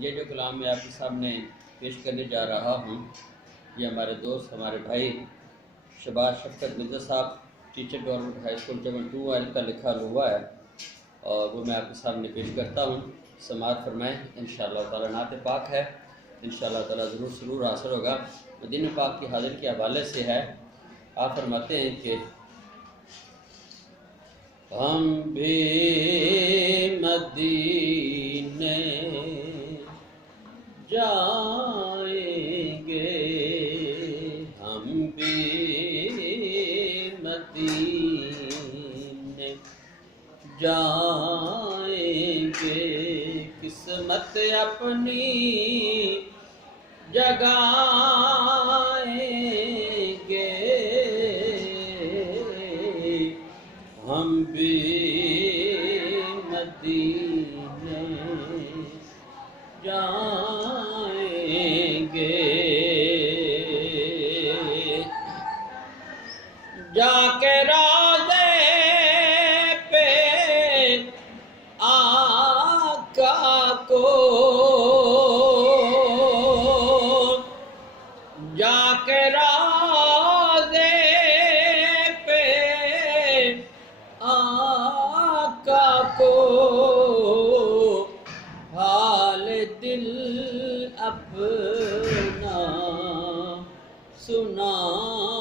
یہ جو کلام میں آپ کے سامنے پیش کرنے جا رہا ہوں یہ ہمارے دوست ہمارے بھائی شہباز شفقت مرزا صاحب ٹیچر گورنمنٹ ہائی اسکول چمن 2 کا لکھا ہوا ہے اور وہ میں آپ کے سامنے پیش کرتا ہوں. سماعت فرمائیں. انشاءاللہ تعالیٰ نعت پاک ہے، انشاءاللہ تعالیٰ ضرور حاصل ہوگا. مدینہ پاک کی حاضر کے حوالے سے ہے. آپ فرماتے ہیں کہ ہم بھی مدینے جائیں گے، ہم بھی مدینے جائیں گے، قسمت اپنی جگائیں گے، ہم بھی مدینے جائیں گے. جا کے روضے پہ آقا کو، جا کے روضے پہ آقا کو حال دل اپنا سنائیں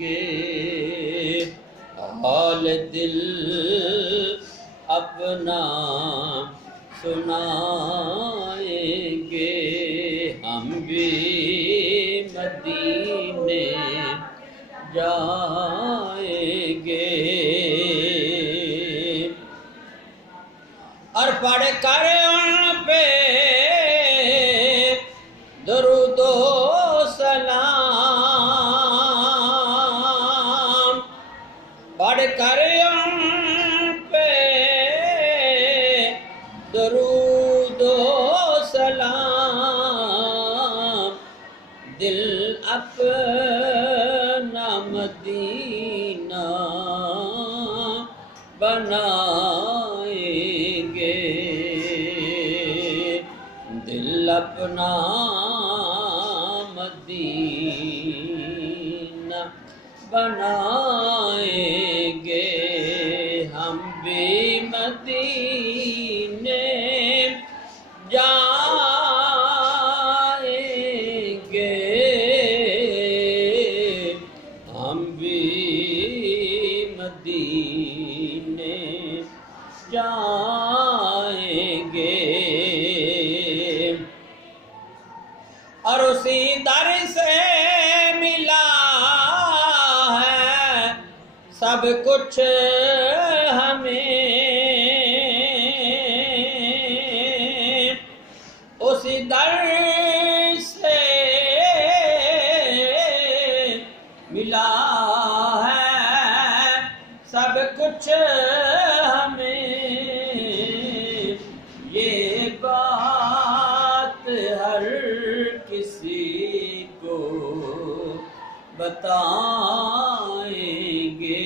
گے، حال دل اپنا سنائیں گے، ہم بھی مدینے جائیں گے. اور پڑھ کر ان پہ درود و سلام، پڑھ کر ان پہ درود و سلام، دل اپنا مدینہ بنائیں گے، دل اپنا مدینہ بنائیں گے، ہم بھی مدینے جائیں گے، ہم بھی مدینے جائیں گے. اور اسی در سے ملا ہے سب کچھ ہمیں، اسی در سے ملا ہے سب کچھ ہمیں، یہ بات ہر کسی کو بتائیں گے،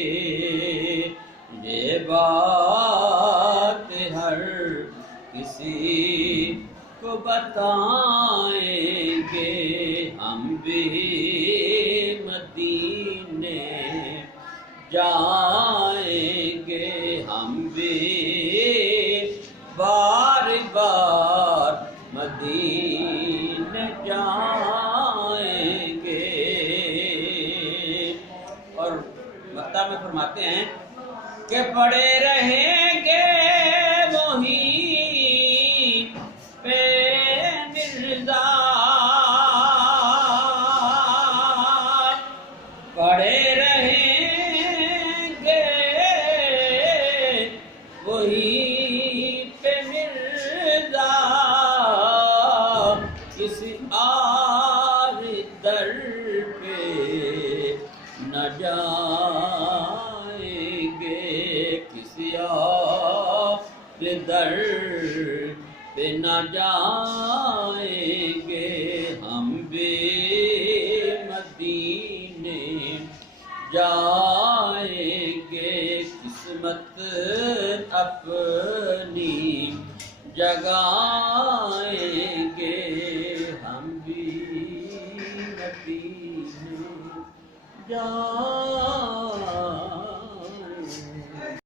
یہ بات ہر کسی کو بتائیں گے، ہم بھی مدینے جائیں گے، ہم بھی بار بار مدینے جائیں گے. اور مکتب میں فرماتے ہیں کہ پڑے رہیں گے وہیں پہ مرزا، پڑے رہیں گے وہیں پہ مرزا، کسی اور در پہ نہ جائیں گے، کسی اور در پہ نہ جائیں گے، ہم بھی مدینے جائیں گے، قسمت اپنی جگائیں لگائیں گے ہم بھی نبی ہیں جان